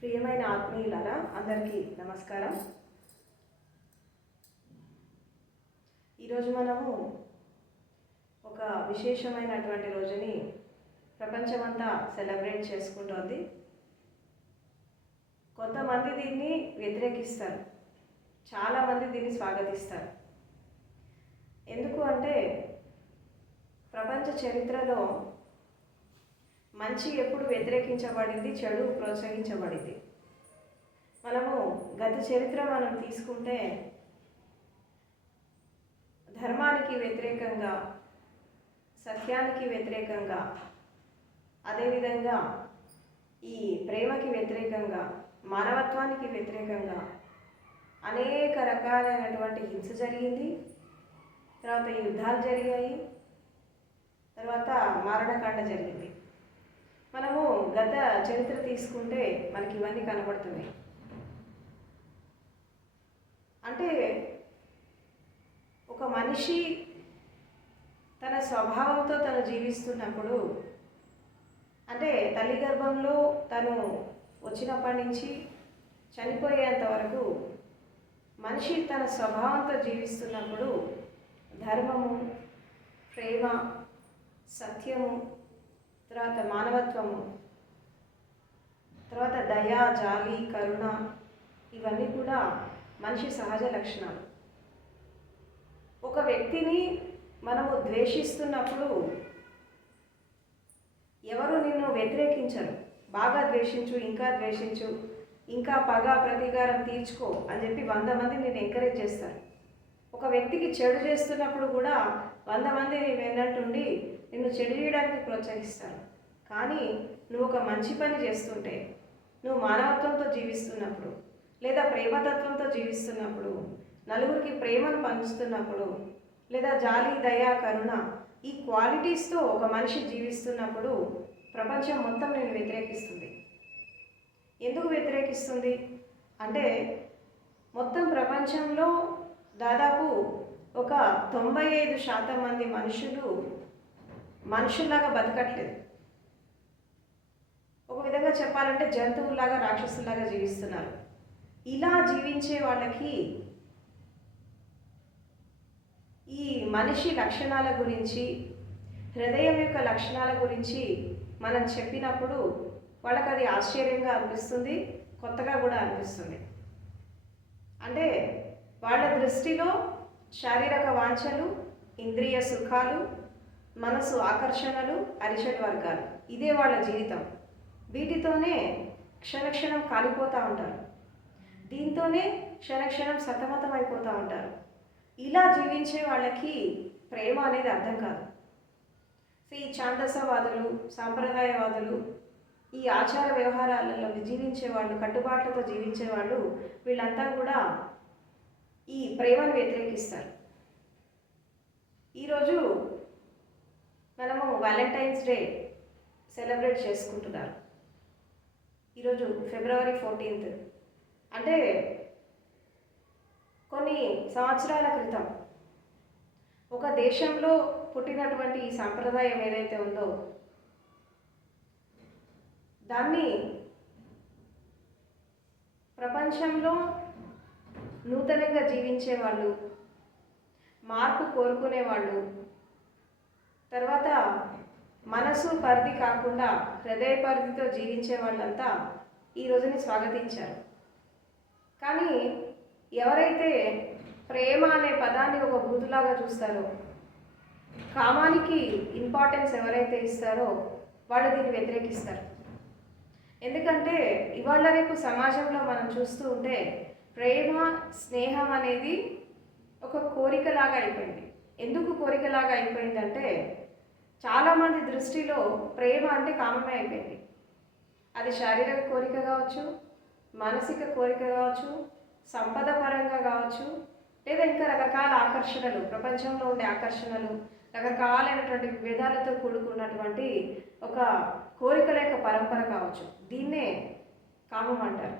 ప్రియమైన ఆత్మీయులారా అందరికీ నమస్కారం. ఈరోజు మనము ఒక విశేషమైనటువంటి రోజుని ప్రపంచమంతా సెలబ్రేట్ చేసుకుంటోంది. కొంతమంది దీన్ని వ్యతిరేకిస్తారు, చాలామంది దీన్ని స్వాగతిస్తారు. ఎందుకు అంటే ప్రపంచ చరిత్రలో మంచి ఎప్పుడు వ్యతిరేకించబడింది, చెడు ప్రోత్సహించబడింది. మనము గత చరిత్ర మనం తీసుకుంటే ధర్మానికి వ్యతిరేకంగా, సత్యానికి వ్యతిరేకంగా, అదేవిధంగా ఈ ప్రేమకి వ్యతిరేకంగా, మానవత్వానికి వ్యతిరేకంగా అనేక రకాలైనటువంటి హింస జరిగింది. తర్వాత యుద్ధాలు జరిగాయి, తర్వాత మారణకాండ జరిగింది. మనము గత చరిత్ర తీసుకుంటే మనకి ఇవన్నీ కనబడుతున్నాయి. అంటే ఒక మనిషి తన స్వభావంతో తను జీవిస్తున్నప్పుడు, అంటే తల్లి గర్భంలో తను వచ్చినప్పటి నుంచి చనిపోయేంత వరకు మనిషి తన స్వభావంతో జీవిస్తున్నప్పుడు ధర్మము, ప్రేమ, సత్యము, తర్వాత మానవత్వము, తర్వాత దయ, జాలి, కరుణ, ఇవన్నీ కూడా మనిషి సహజ లక్షణాలు. ఒక వ్యక్తిని మనము ద్వేషిస్తున్నప్పుడు ఎవరు నిన్ను వ్యతిరేకించరు. బాగా ద్వేషించు, ఇంకా ద్వేషించు, ఇంకా పగ ప్రతీకారం తీర్చుకో అని చెప్పి 100 మంది నేను ఎంకరేజ్ చేస్తారు. ఒక వ్యక్తికి చెడు చేస్తున్నప్పుడు కూడా 100 మంది వెన్నట్టుండి నిన్ను చెడు చేయడానికి ప్రోత్సహిస్తారు. కానీ నువ్వు ఒక మంచి పని చేస్తుంటే, నువ్వు మానవత్వంతో జీవిస్తున్నప్పుడు, లేదా ప్రేమతత్వంతో జీవిస్తున్నప్పుడు, నలుగురికి ప్రేమను పంచుతున్నప్పుడు, లేదా జాలి, దయ, కరుణ, ఈ క్వాలిటీస్తో ఒక మనిషి జీవిస్తున్నప్పుడు ప్రపంచం మొత్తం నేను వ్యతిరేకిస్తుంది. ఎందుకు వ్యతిరేకిస్తుంది అంటే మొత్తం ప్రపంచంలో దాదాపు ఒక 95% మంది మనుషుల్లాగా బతకట్లేదు. ఒక విధంగా చెప్పాలంటే జంతువుల్లాగా, రాక్షసుల్లాగా జీవిస్తున్నారు. ఇలా జీవించే వాళ్ళకి ఈ మనిషి లక్షణాల గురించి, హృదయం యొక్క లక్షణాల గురించి మనం చెప్పినప్పుడు వాళ్ళకి అది ఆశ్చర్యంగా అనిపిస్తుంది, కొత్తగా కూడా అనిపిస్తుంది. అంటే వాళ్ళ దృష్టిలో శారీరక వాంఛలు, ఇంద్రియ సుఖాలు, మనసు ఆకర్షణలు, అరిషడ్ వర్గాలు, ఇదే వాళ్ళ జీవితం. వీటితోనే క్షణక్షణం కాలిపోతూ ఉంటారు, దీంతోనే క్షణక్షణం సతమతం అయిపోతూ ఉంటారు. ఇలా జీవించే వాళ్ళకి ప్రేమ అనేది అర్థం కాదు. ఈ ఛాందసవాదులు, సాంప్రదాయవాదులు, ఈ ఆచార వ్యవహారాలలో జీవించేవాళ్ళు, కట్టుబాట్లతో జీవించేవాళ్ళు, వీళ్ళంతా కూడా ఈ ప్రేమను వ్యతిరేకిస్తారు. ఈరోజు మనము వ్యాలంటైన్స్ డే సెలబ్రేట్ చేసుకుంటున్నారు. ఈరోజు ఫిబ్రవరి 14. అంటే కొన్ని సంవత్సరాల క్రితం ఒక దేశంలో పుట్టినటువంటి ఈ సాంప్రదాయం ఏదైతే ఉందో దాన్ని ప్రపంచంలో నూతనంగా జీవించే వాళ్ళు, మార్పు కోరుకునేవాళ్ళు, తర్వాత మనసు పరిధి కాకుండా హృదయ పరిధితో జీవించే వాళ్ళంతా ఈ రోజుని స్వాగతించారు. కానీ ఎవరైతే ప్రేమ అనే పదాన్ని ఒక బూతులాగా చూస్తారో, కామానికి ఇంపార్టెన్స్ ఎవరైతే ఇస్తారో వాళ్ళు దీన్ని వ్యతిరేకిస్తారు. ఎందుకంటే ఇవాళ రేపు సమాజంలో మనం చూస్తూ ఉంటే ప్రేమ, స్నేహం అనేది ఒక కోరికలాగా అయిపోయింది. ఎందుకు కోరికలాగా అయిపోయిందంటే చాలామంది దృష్టిలో ప్రేమ అంటే కామమే అయిపోయింది. అది శారీరక కోరిక కావచ్చు, మానసిక కోరిక కావచ్చు, సంపద పరంగా కావచ్చు, లేదా ఇంకా రకరకాల ఆకర్షణలు, ప్రపంచంలో ఉండే ఆకర్షణలు, రకరకాలైనటువంటి విభేదాలతో కూడుకున్నటువంటి ఒక కోరికల యొక్క పరంపర కావచ్చు. దీన్నే కామం అంటారు.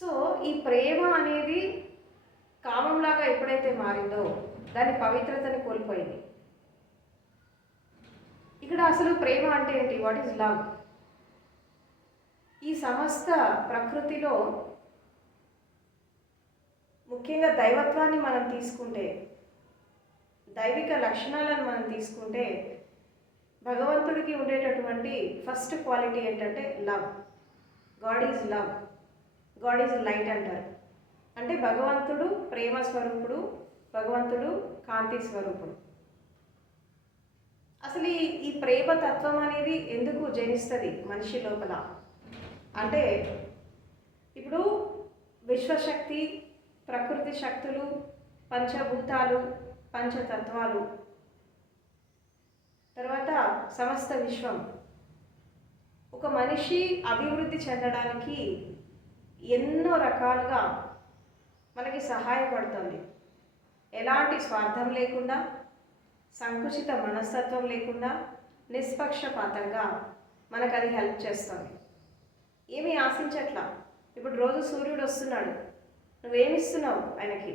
సో ఈ ప్రేమ అనేది కామంలాగా ఎప్పుడైతే మారిందో దాని పవిత్రతని కోల్పోయింది. ఇక్కడ అసలు ప్రేమ అంటే ఏంటి? What is love? ఈ సమస్త ప్రకృతిలో ముఖ్యంగా దైవత్వాన్ని మనం తీసుకుంటే, దైవిక లక్షణాలను మనం తీసుకుంటే, భగవంతుడికి ఉండేటటువంటి ఫస్ట్ క్వాలిటీ ఏంటంటే love. God is love, God is light అంటారు. అంటే భగవంతుడు ప్రేమ స్వరూపుడు, భగవంతుడు కాంతి స్వరూపుడు. అసలు ఈ ప్రేమ తత్వం అనేది ఎందుకు జనిస్తుంది మనిషి లోపల అంటే, ఇప్పుడు విశ్వశక్తి, ప్రకృతి శక్తులు, పంచభూతాలు, పంచతత్వాలు, తర్వాత సమస్త విశ్వం, ఒక మనిషి అభివృద్ధి చెందడానికి ఎన్నో రకాలుగా మనకి సహాయపడుతుంది. ఎలాంటి స్వార్థం లేకుండా, సంకుచిత మనస్తత్వం లేకుండా, నిష్పక్షపాతంగా మనకు అది హెల్ప్ చేస్తుంది. ఏమీ ఆశించట్లా. ఇప్పుడు రోజు సూర్యుడు వస్తున్నాడు, నువ్వేమిస్తున్నావు ఆయనకి?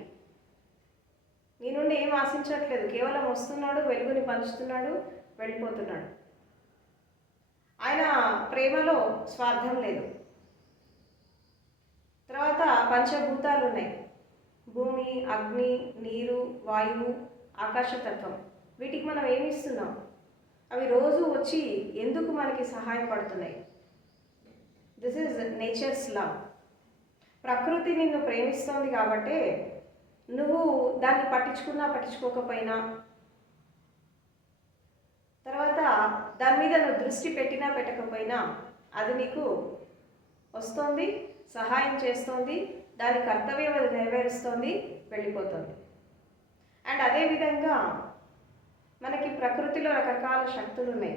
నీ నుండి ఏం ఆశించట్లేదు, కేవలం వస్తున్నాడు, వెలుగుని పంచుతున్నాడు, వెళ్ళిపోతున్నాడు. ఆయన ప్రేమలో స్వార్థం లేదు. తర్వాత పంచభూతాలు ఉన్నాయి, భూమి, అగ్ని, నీరు, వాయువు, ఆకాశతత్వం. వీటికి మనం ఏమి ఇస్తున్నాం? అవి రోజు వచ్చి ఎందుకు మనకి సహాయపడుతున్నాయి? This is nature's love. ప్రకృతి నిన్ను ప్రేమిస్తోంది కాబట్టి నువ్వు దాన్ని పట్టించుకున్నా పట్టించుకోకపోయినా, తర్వాత దాని మీద నువ్వు దృష్టి పెట్టినా పెట్టకపోయినా, అది నీకు వస్తుంది, సహాయం చేస్తుంది, దాని కర్తవ్యం అది నెరవేరుస్తుంది, వెళ్ళిపోతుంది. అండ్ అదేవిధంగా మనకి ప్రకృతిలో రకరకాల శక్తులు ఉన్నాయి.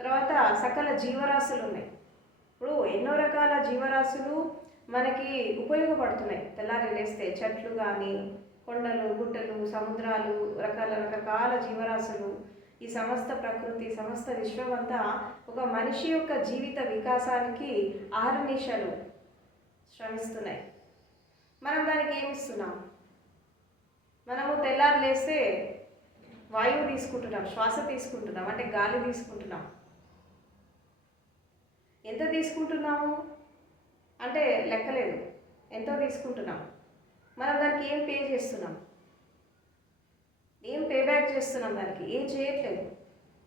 తర్వాత సకల జీవరాశులు ఉన్నాయి. ఇప్పుడు ఎన్నో రకాల జీవరాశులు మనకి ఉపయోగపడుతున్నాయి. తెల్లారి లేస్తే చెట్లు కానీ, కొండలు, గుట్టలు, సముద్రాలు, రకరకాల జీవరాశులు, ఈ సమస్త ప్రకృతి, సమస్త విశ్వం అంతా ఒక మనిషి యొక్క జీవిత వికాసానికి ఆహర్నిశలు శ్రమిస్తున్నాయి. మనం దానికి ఏమిస్తున్నాం? మనము తెల్లారి లేస్తే వాయువు తీసుకుంటున్నాం, శ్వాస తీసుకుంటున్నాం, అంటే గాలి తీసుకుంటున్నాం. ఎంత తీసుకుంటున్నాము అంటే లెక్కలేదు, ఎంతో తీసుకుంటున్నాం. మనం దానికి ఏం పే చేస్తున్నాం? ఏం పే బ్యాక్ చేస్తున్నాం? దానికి ఏం చేయట్లేదు.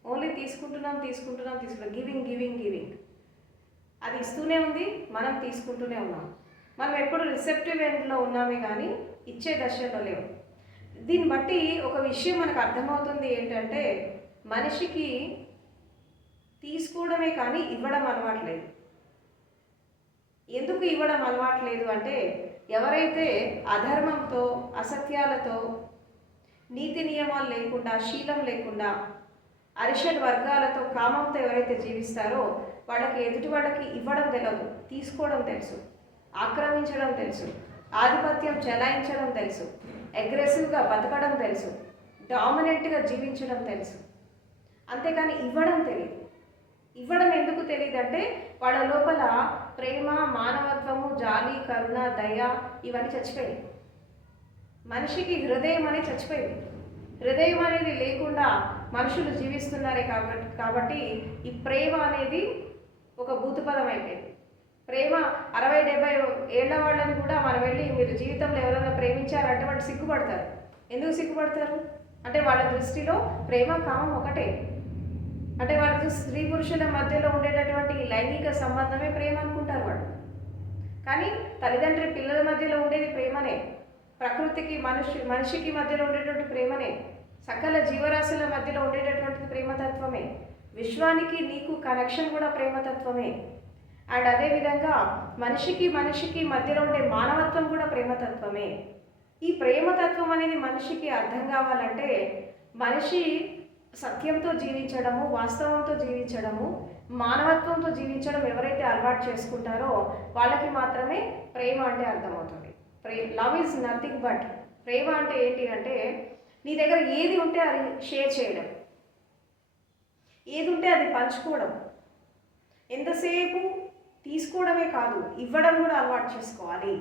ఓన్లీ తీసుకుంటున్నాం. Giving giving giving. అది ఇస్తూనే ఉంది, మనం తీసుకుంటూనే ఉన్నాం. మనం ఎప్పుడు రిసెప్టివ్ ఎండ్లో ఉన్నామే కానీ ఇచ్చే దశలో లేవు. దీన్ని బట్టి ఒక విషయం మనకు అర్థమవుతుంది ఏంటంటే, మనిషికి తీసుకోవడమే కానీ ఇవ్వడం అలవాట్లేదు. ఎందుకు ఇవ్వడం అలవాట్లేదు అంటే, ఎవరైతే అధర్మంతో, అసత్యాలతో, నీతి నియమాలు లేకుండా, శీలం లేకుండా, అరిషడ్ వర్గాలతో, కామంతో ఎవరైతే జీవిస్తారో వాళ్ళకి ఎదుటి వాళ్ళకి ఇవ్వడం తెలియదు, తీసుకోవడం తెలుసు, ఆక్రమించడం తెలుసు, ఆధిపత్యం చెలాయించడం తెలుసు, అగ్రెసివ్గా బతకడం తెలుసు, డామినెంట్గా జీవించడం తెలుసు. అంతేకాని ఇవ్వడం తెలియదు. ఇవ్వడం ఎందుకు తెలియదంటే, వాళ్ళ లోపల ప్రేమ, మానవత్వము, జాలి, కరుణ, దయ ఇవన్నీ చచ్చిపోయాయి. మనిషికి హృదయం అనేది చచ్చిపోయింది. హృదయం అనేది లేకుండా మనుషులు జీవిస్తున్నారే కాబట్టి ఈ ప్రేమ అనేది ఒక భూతపదం అయిపోయింది. ప్రేమ 60-70 ఏళ్ల వాళ్ళని కూడా మనం వెళ్ళి మీరు జీవితంలో ఎవరైనా ప్రేమించారంటే వాళ్ళు సిగ్గుపడతారు. ఎందుకు సిగ్గుపడతారు అంటే, వాళ్ళ దృష్టిలో ప్రేమ, కామం ఒకటే. అంటే వాళ్ళకి స్త్రీ పురుషుల మధ్యలో ఉండేటటువంటి లైంగిక సంబంధమే ప్రేమ అనుకుంటారు వాళ్ళు. కానీ తల్లిదండ్రి పిల్లల మధ్యలో ఉండేది ప్రేమనే, ప్రకృతికి మనిషికి మధ్యలో ఉండేటువంటి ప్రేమనే, సకల జీవరాశుల మధ్యలో ఉండేటటువంటిది ప్రేమతత్వమే, విశ్వానికి నీకు కనెక్షన్ కూడా ప్రేమతత్వమే. అండ్ అదేవిధంగా మనిషికి మధ్యలో ఉండే మానవత్వం కూడా ప్రేమతత్వమే. ఈ ప్రేమతత్వం అనేది మనిషికి అర్థం కావాలంటే, మనిషి సత్యంతో జీవించడము, వాస్తవంతో జీవించడము, మానవత్వంతో జీవించడం ఎవరైతే అలవాటు చేసుకుంటారో వాళ్ళకి మాత్రమే ప్రేమ అంటే అర్థమవుతుంది. లవ్ ఈజ్ నథింగ్ బట్, ప్రేమ అంటే ఏంటి అంటే, నీ దగ్గర ఏది ఉంటే అది షేర్ చేయడం, ఏది ఉంటే అది పంచుకోవడం, ఎంతసేపు తీసుకోవడమే కాదు ఇవ్వడం కూడా అలవాటు చేసుకోవాలి.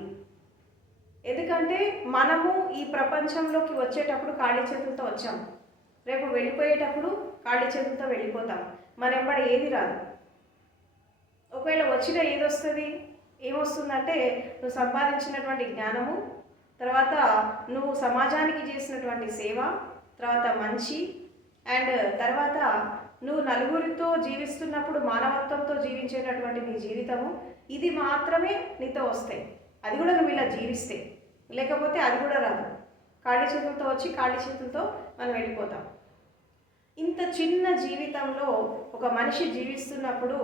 ఎందుకంటే మనము ఈ ప్రపంచంలోకి వచ్చేటప్పుడు ఖాళీ చేతులతో వచ్చాము, రేపు వెళ్ళిపోయేటప్పుడు ఖాళీ చేతులతో వెళ్ళిపోతాం. మన వెంబడి ఏది రాదు. ఒకవేళ వచ్చిన ఏదొస్తుంది, ఏమొస్తుందంటే నువ్వు సంపాదించినటువంటి జ్ఞానము, తర్వాత నువ్వు సమాజానికి చేసినటువంటి సేవ, తర్వాత మంచి, అండ్ తర్వాత నువ్వు నలుగురితో జీవిస్తున్నప్పుడు మానవత్వంతో జీవించేటటువంటి నీ జీవితము, ఇది మాత్రమే నీతో వస్తాయి. అది కూడా నువ్వు ఇలా జీవిస్తే, లేకపోతే అది కూడా రాదు. ఖాళీ చేతులతో వచ్చి ఖాళీ చేతులతో మనం వెళ్ళిపోతాం. ఇంత చిన్న జీవితంలో ఒక మనిషి జీవిస్తున్నప్పుడు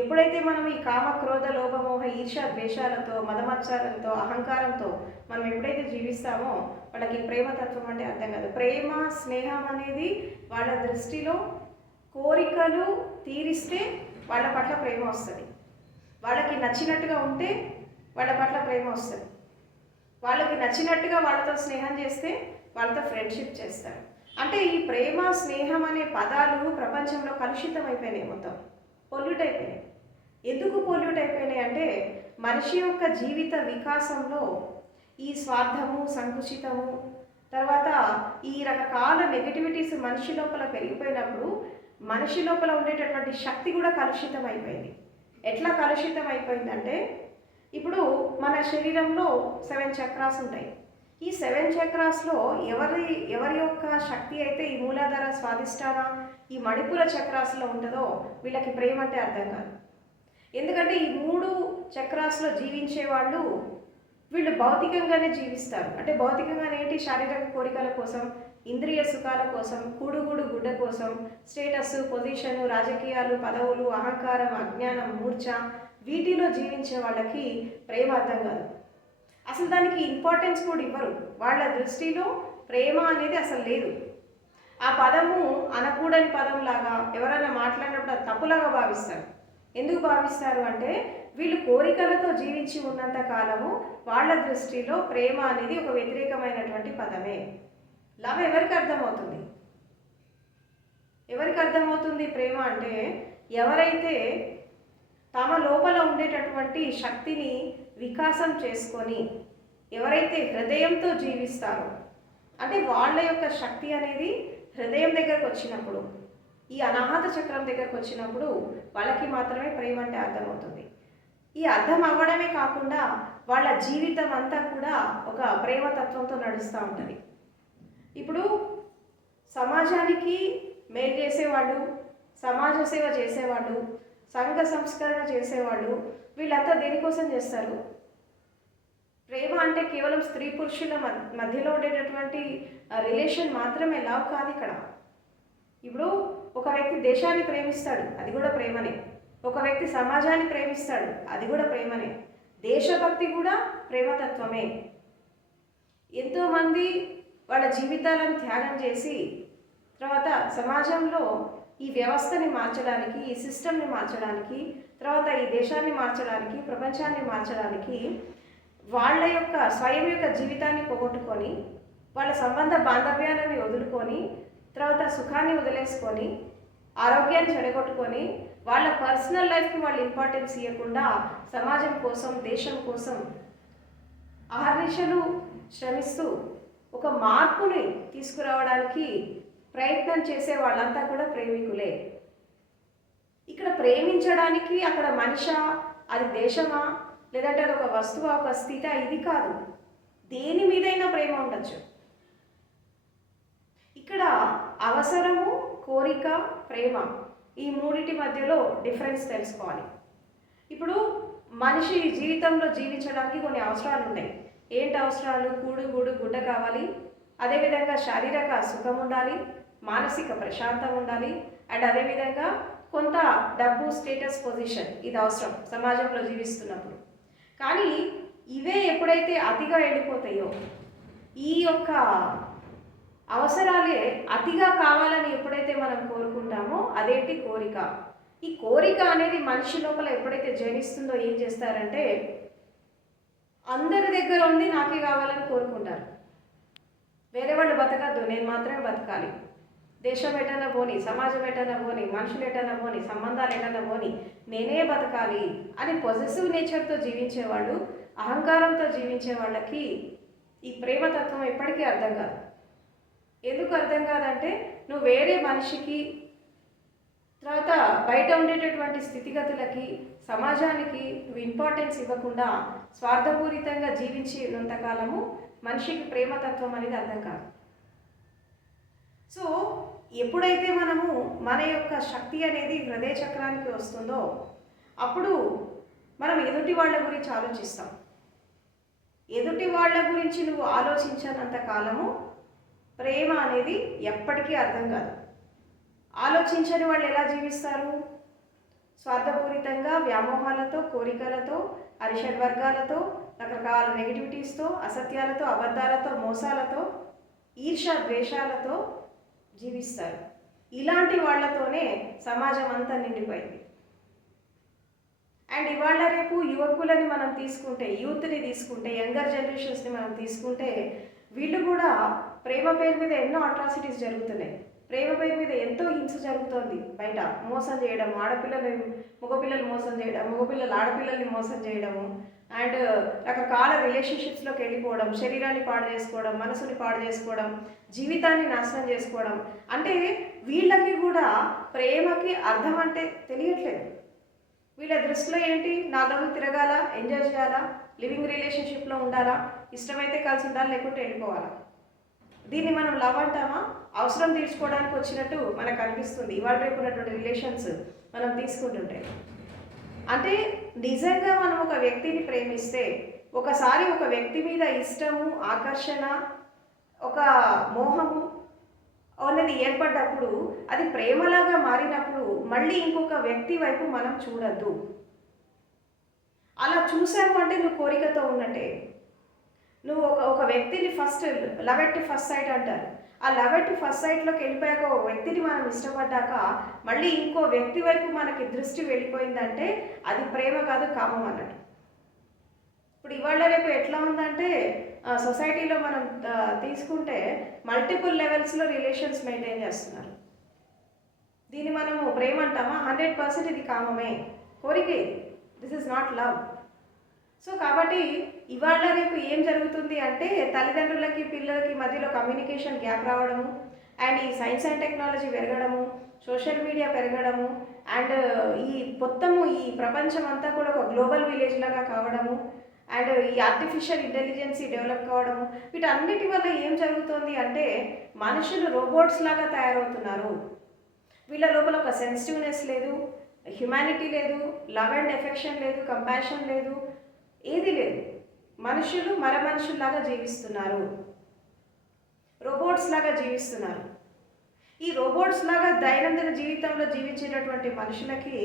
ఎప్పుడైతే మనం ఈ కామ క్రోధ లోభమోహ ఈర్ష్య ద్వేషాలతో మదమత్సరంతో అహంకారంతో మనం ఎప్పుడైతే జీవిస్తామో వాళ్ళకి ప్రేమతత్వం అంటే అర్థం కాదు. ప్రేమ స్నేహం అనేది వాళ్ళ దృష్టిలో కోరికలు తీరిస్తే వాళ్ళ పట్ల ప్రేమ వస్తుంది. వాళ్ళకి నచ్చినట్టుగా ఉంటే వాళ్ళ పట్ల ప్రేమ వస్తుంది. వాళ్ళకి నచ్చినట్టుగా వాళ్ళతో స్నేహం చేస్తే వాళ్ళతో ఫ్రెండ్షిప్ చేస్తారు. అంటే ఈ ప్రేమ స్నేహం అనే పదాలు ప్రపంచంలో కలుషితం అయిపోయినాయి, మొత్తం పొల్యూట్ అయిపోయినాయి. ఎందుకు పొల్యూట్ అయిపోయినాయి అంటే మనిషి యొక్క జీవిత వికాసంలో ఈ స్వార్థము, సంకుచితము, తర్వాత ఈ రకరకాల నెగటివిటీస్ మనిషి లోపల పెరిగిపోయినప్పుడు మనిషి లోపల ఉండేటటువంటి శక్తి కూడా కలుషితం అయిపోయింది. ఎట్లా కలుషితం అయిపోయిందంటే ఇప్పుడు మన శరీరంలో 7 చక్రాస్ ఉంటాయి. ఈ 7 చక్రాస్లో ఎవరి యొక్క శక్తి అయితే ఈ మూలాధార, స్వాదిష్టాన, ఈ మణిపుర చక్రాస్లో ఉంటుందో వీళ్ళకి ప్రేమ అంటే అర్థం కాదు. ఎందుకంటే ఈ 3 చక్రాస్లో జీవించే వాళ్ళు వీళ్ళు భౌతికంగానే జీవిస్తారు. అంటే భౌతికంగానే ఏంటి, శారీరక కోరికల కోసం, ఇంద్రియ సుఖాల కోసం, కూడుగుడు గుడ్డ కోసం, స్టేటస్, పొజిషన్, రాజకీయాలు, పదవులు, అహంకారం, అజ్ఞానం, మూర్ఛ, వీటిలో జీవించే వాళ్ళకి ప్రేమ అర్థం కాదు. అసలు దానికి ఇంపార్టెన్స్ కూడా ఇవ్వరు. వాళ్ళ దృష్టిలో ప్రేమ అనేది అసలు లేదు. ఆ పదము అనకూడని పదంలాగా ఎవరైనా మాట్లాడినప్పుడు అది తప్పులాగా భావిస్తారు. ఎందుకు భావిస్తారు అంటే వీళ్ళు కోరికలతో జీవించి ఉన్నంత కాలము వాళ్ళ దృష్టిలో ప్రేమ అనేది ఒక వ్యతిరేకమైనటువంటి పదమే. లవ్ ఎవరికి అర్థమవుతుంది? ఎవరికి అర్థమవుతుంది ప్రేమ అంటే ఎవరైతే తమ లోపల ఉండేటటువంటి శక్తిని వికాసం చేసుకొని ఎవరైతే హృదయంతో జీవిస్తారో, అంటే వాళ్ళ యొక్క శక్తి అనేది హృదయం దగ్గరకు వచ్చినప్పుడు, ఈ అనాహత చక్రం దగ్గరకు వచ్చినప్పుడు వాళ్ళకి మాత్రమే ప్రేమ అంటే అర్థమవుతుంది. ఈ అర్థం అవ్వడమే కాకుండా వాళ్ళ జీవితం అంతా కూడా ఒక ప్రేమతత్వంతో నడుస్తూ ఉంటుంది. ఇప్పుడు సమాజానికి మేలు చేసేవాళ్ళు, సమాజ సేవ చేసేవాళ్ళు, సంఘ సంస్కరణ చేసేవాళ్ళు, వీళ్ళంతా దేనికోసం చేస్తారు? ప్రేమ అంటే కేవలం స్త్రీ పురుషుల మధ్యలో ఉండేటటువంటి రిలేషన్ మాత్రమే, లవ్ కాదు ఇక్కడ. ఇప్పుడు ఒక వ్యక్తి దేశాన్ని ప్రేమిస్తాడు, అది కూడా ప్రేమనే. ఒక వ్యక్తి సమాజాన్ని ప్రేమిస్తాడు, అది కూడా ప్రేమనే. దేశభక్తి కూడా ప్రేమతత్వమే. ఎంతోమంది వాళ్ళ జీవితాలను త్యాగం చేసి తర్వాత సమాజంలో ఈ వ్యవస్థని మార్చడానికి, ఈ సిస్టమ్ని మార్చడానికి, తర్వాత ఈ దేశాన్ని మార్చడానికి, ప్రపంచాన్ని మార్చడానికి వాళ్ళ యొక్క స్వయం యొక్క జీవితాన్ని పోగొట్టుకొని, వాళ్ళ సంబంధ బాంధవ్యాలని వదులుకొని, తర్వాత సుఖాన్ని వదిలేసుకొని, ఆరోగ్యాన్ని చెడగొట్టుకొని, వాళ్ళ పర్సనల్ లైఫ్కి వాళ్ళు ఇంపార్టెన్స్ ఇవ్వకుండా సమాజం కోసం, దేశం కోసం అహర్నిశలు శ్రమిస్తూ ఒక మార్పుని తీసుకురావడానికి ప్రయత్నం చేసే వాళ్ళంతా కూడా ప్రేమికులే. ఇక్కడ ప్రేమించడానికి అక్కడ మనిషా, అది దేశమా, లేదంటే అది ఒక వస్తువా, ఒక స్థితి, ఇది కాదు. దేని మీదైనా ప్రేమ ఉండొచ్చు. ఇక్కడ అవసరము, కోరిక, ప్రేమ, ఈ మూడిటి మధ్యలో డిఫరెన్స్ తెలుసుకోవాలి. ఇప్పుడు మనిషి జీవితంలో జీవించడానికి కొన్ని అవసరాలు ఉన్నాయి. ఏంటి అవసరాలు? కూడు గూడు గుడ్డ కావాలి, అదేవిధంగా శారీరక సుఖం ఉండాలి, మానసిక ప్రశాంతం ఉండాలి, అండ్ అదేవిధంగా కొంత డబ్బు, స్టేటస్, పొజిషన్, ఇది అవసరం సమాజంలో జీవిస్తున్నప్పుడు. కానీ ఇవే ఎప్పుడైతే అతిగా వెళ్ళిపోతాయో, ఈ యొక్క అవసరాలే అతిగా కావాలని ఎప్పుడైతే మనం కోరుకుంటామో అదేంటి? కోరిక. ఈ కోరిక అనేది మనిషి లోపల ఎప్పుడైతే జనిస్తుందో ఏం చేస్తారంటే అందరి దగ్గర ఉంది నాకే కావాలని కోరుకుంటారు. వేరే వాళ్ళు బతకద్దు, నేను మాత్రమే బతకాలి. దేశం ఎటన్నా పోని, సమాజం ఎటన్నా పోని, మనుషులు ఎటన్నా పోని, సంబంధాలు ఎటన్నా పోని, నేనే బతకాలి అని పొజెసివ్ నేచర్తో జీవించేవాళ్ళు, అహంకారంతో జీవించే వాళ్ళకి ఈ ప్రేమతత్వం ఎప్పటికీ అర్థం కాదు. ఎందుకు అర్థం కాదంటే నువ్వు వేరే మనిషికి, తర్వాత బయట ఉండేటటువంటి స్థితిగతులకి, సమాజానికి నువ్వు ఇంపార్టెన్స్ ఇవ్వకుండా స్వార్థపూరితంగా జీవించినంతకాలము మనిషికి ప్రేమతత్వం అనేది అర్థం కాదు. సో ఎప్పుడైతే మనము మన యొక్క శక్తి అనేది హృదయ చక్రానికి వస్తుందో అప్పుడు మనం ఎదుటి వాళ్ళ గురించి ఆలోచిస్తాం. ఎదుటి వాళ్ళ గురించి నువ్వు ఆలోచించనంత కాలము ప్రేమ అనేది ఎప్పటికీ అర్థం కాదు. ఆలోచించని వాళ్ళు ఎలా జీవిస్తారు? స్వార్థపూరితంగా, వ్యామోహాలతో, కోరికలతో, అరిషడ్వర్గాలతో, రకరకాల నెగిటివిటీస్తో, అసత్యాలతో, అబద్ధాలతో, మోసాలతో, ఈర్ష్య ద్వేషాలతో జీవిస్తారు. ఇలాంటి వాళ్ళతోనే సమాజం అంతా నిండిపోయింది. అండ్ ఇవాళ రేపు యువకులని మనం తీసుకుంటే, యూత్ని తీసుకుంటే, యంగర్ జనరేషన్స్ని మనం తీసుకుంటే, వీళ్ళు కూడా ప్రేమ పేరు మీద ఎన్నో అట్రాసిటీస్ జరుగుతున్నాయి. ప్రేమ పేరు మీద ఎంతో హింస జరుగుతోంది. బయట మోసం చేయడం, మగపిల్లలు మోసం చేయడం, మగపిల్లలు ఆడపిల్లల్ని మోసం చేయడము, అండ్ రకరకాల రిలేషన్షిప్స్లోకి వెళ్ళిపోవడం, శరీరాన్ని పాడు చేసుకోవడం, మనసుని పాడు చేసుకోవడం, జీవితాన్ని నాశనం చేసుకోవడం. అంటే వీళ్ళకి కూడా ప్రేమకి అర్థం అంటే తెలియట్లేదు. వీళ్ళ దృష్టిలో ఏంటి? 4 రోజులు తిరగాల, ఎంజాయ్ చేయాలా, లివింగ్ రిలేషన్షిప్లో ఉండాలా, ఇష్టమైతే కలిసి ఉండాలి, లేకుంటే వెళ్ళిపోవాలా. దీన్ని మనం లవ్ అంటామా? అవసరం తీర్చుకోవడానికి వచ్చినట్టు మనకు అనిపిస్తుంది ఇవాళ రేపు ఉన్నటువంటి రిలేషన్స్ మనం తీసుకుంటుంటే. అంటే నిజంగా మనం ఒక వ్యక్తిని ప్రేమిస్తే, ఒకసారి ఒక వ్యక్తి మీద ఇష్టము, ఆకర్షణ, ఒక మోహము అనేది ఏర్పడ్డప్పుడు, అది ప్రేమలాగా మారినప్పుడు మళ్ళీ ఇంకొక వ్యక్తి వైపు మనం చూడద్దు. అలా చూసావు అంటే నువ్వు కోరికతో ఉన్నట్టే. నువ్వు ఒక వ్యక్తిని first love at first sight అంటారు. ఆ లవ్ ఎట్ ఫస్ట్ సైట్లోకి వెళ్ళిపోయాక ఒక వ్యక్తిని మనం ఇష్టపడ్డాక మళ్ళీ ఇంకో వ్యక్తి వైపు మనకి దృష్టి వెళ్ళిపోయిందంటే అది ప్రేమ కాదు, కామం అన్నట్టు. ఇప్పుడు ఇవాళ రేపు ఎట్లా ఉందంటే సొసైటీలో మనం తీసుకుంటే మల్టిపుల్ లెవెల్స్లో రిలేషన్స్ మెయింటైన్ చేస్తున్నారు. దీన్ని మనము ప్రేమ అంటామా? 100% ఇది కామమే, కోరికే. This is not love. So కాబట్టి ఇవాళ రేపు ఏం జరుగుతుంది అంటే తల్లిదండ్రులకి పిల్లలకి మధ్యలో కమ్యూనికేషన్ గ్యాప్ రావడము, అండ్ ఈ సైన్స్ అండ్ టెక్నాలజీ పెరగడము, సోషల్ మీడియా పెరగడము, అండ్ మొత్తము ఈ ప్రపంచం అంతా కూడా ఒక గ్లోబల్ విలేజ్ లాగా కావడము, అండ్ ఈ ఆర్టిఫిషియల్ ఇంటెలిజెన్సీ డెవలప్ కావడము, వీటన్నిటి వల్ల ఏం జరుగుతుంది అంటే మనుషులు రోబోట్స్ లాగా తయారవుతున్నారు. వీళ్ళ లోపల ఒక సెన్సిటివ్నెస్ లేదు, హ్యుమానిటీ లేదు, లవ్ అండ్ ఎఫెక్షన్ లేదు, కంపాషన్ లేదు, ఏది లేదు. మనుషులు మనుషుల్లాగా జీవిస్తున్నారు, రోబోట్స్ లాగా జీవిస్తున్నారు. ఈ రోబోట్స్ లాగా దైనందిన జీవితంలో జీవించేటటువంటి మనుషులకి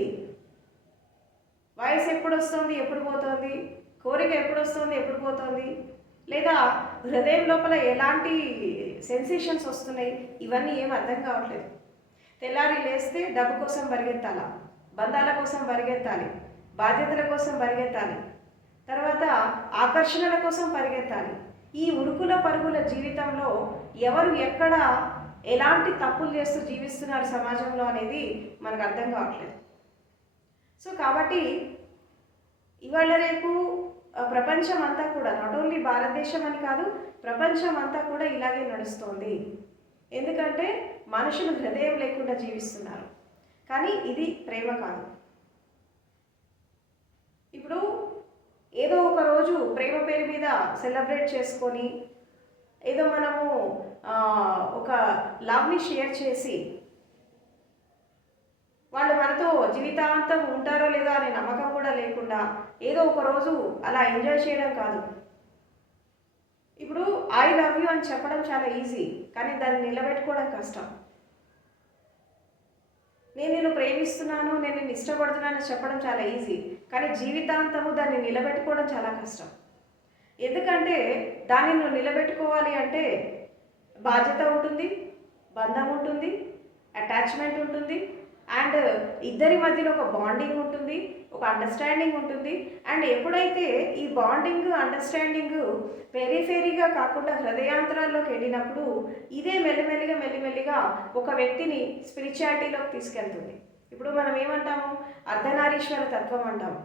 వయసు ఎప్పుడు వస్తుంది, ఎప్పుడు పోతుంది, కోరిక ఎప్పుడు వస్తుంది, ఎప్పుడు పోతుంది, లేదా హృదయం లోపల ఎలాంటి సెన్సేషన్స్ వస్తున్నాయి, ఇవన్నీ ఏం అర్థం కావట్లేదు. తెల్లారి లేస్తే డబ్బు కోసం పరిగెత్తాలా, బంధాల కోసం పరిగెత్తాలి, బాధ్యతల కోసం పరిగెత్తాలి, తర్వాత ఆకర్షణల కోసం పరిగెత్తాలి. ఈ ఉరుకుల పరుగుల జీవితంలో ఎవరు ఎక్కడ ఎలాంటి తప్పులు చేస్తూ జీవిస్తున్నారు సమాజంలో అనేది మనకు అర్థం కావట్లేదు. సో కాబట్టి ఇవాళ రేపు ప్రపంచం అంతా కూడా, నాట్ ఓన్లీ భారతదేశం అని కాదు, ప్రపంచం అంతా కూడా ఇలాగే నడుస్తోంది. ఎందుకంటే మనుషులు హృదయం లేకుండా జీవిస్తున్నారు. కానీ ఇది ప్రేమ కాదు. ఇప్పుడు ఏదో ఒక రోజు ప్రేమ పేరు మీద సెలబ్రేట్ చేసుకొని ఏదో మనము ఒక లవ్ని షేర్ చేసి వాళ్ళు మనతో జీవితాంతం ఉంటారో లేదో అనే నమ్మకం కూడా లేకుండా ఏదో ఒక రోజు అలా ఎంజాయ్ చేయడం కాదు. ఇప్పుడు ఐ లవ్ యూ అని చెప్పడం చాలా ఈజీ, కానీ దాన్ని నిలబెట్టుకోవడం కష్టం. నేను నిన్ను ప్రేమిస్తున్నాను, నేను నిన్ను ఇష్టపడుతున్నానని చెప్పడం చాలా ఈజీ, కానీ జీవితాంతము దాన్ని నిలబెట్టుకోవడం చాలా కష్టం. ఎందుకంటే దాన్ని నువ్వు నిలబెట్టుకోవాలి అంటే బాధ్యత ఉంటుంది, బంధం ఉంటుంది, అటాచ్మెంట్ ఉంటుంది, అండ్ ఇద్దరి మధ్యలో ఒక బాండింగ్ ఉంటుంది, ఒక అండర్స్టాండింగ్ ఉంటుంది. అండ్ ఎప్పుడైతే ఈ బాండింగ్, అండర్స్టాండింగ్ పెరిఫెరీగా కాకుండా హృదయాంతరాల్లోకి వెళ్ళినప్పుడు ఇదే మెల్లిమెల్లిగా ఒక వ్యక్తిని స్పిరిచువాలిటీలోకి తీసుకెళ్తుంది. ఇప్పుడు మనం ఏమంటాము? అర్ధనారీశ్వర తత్వం అంటాము.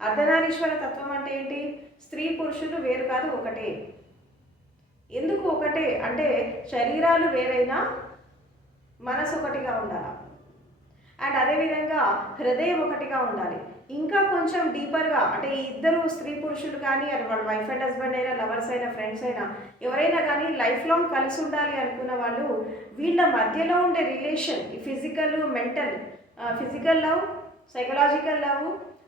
అర్ధనారీశ్వర తత్వం అంటే ఏంటి? స్త్రీ పురుషులు వేరు కాదు, ఒకటే. ఎందుకు ఒకటే అంటే శరీరాలు వేరైనా మనసు ఒకటిగా ఉండాలి, అండ్ అదేవిధంగా హృదయం ఒకటిగా ఉండాలి. ఇంకా కొంచెం డీపర్గా అంటే ఈ ఇద్దరు స్త్రీ పురుషులు కానీ అది వాళ్ళ వైఫ్ అండ్ హస్బెండ్ అయినా లవర్స్ అయినా ఫ్రెండ్స్ అయినా ఎవరైనా కానీ లైఫ్ లాంగ్ కలిసి ఉండాలి అనుకున్న వాళ్ళు వీళ్ళ మధ్యలో ఉండే రిలేషన్ ఈ physical mental physical love psychological love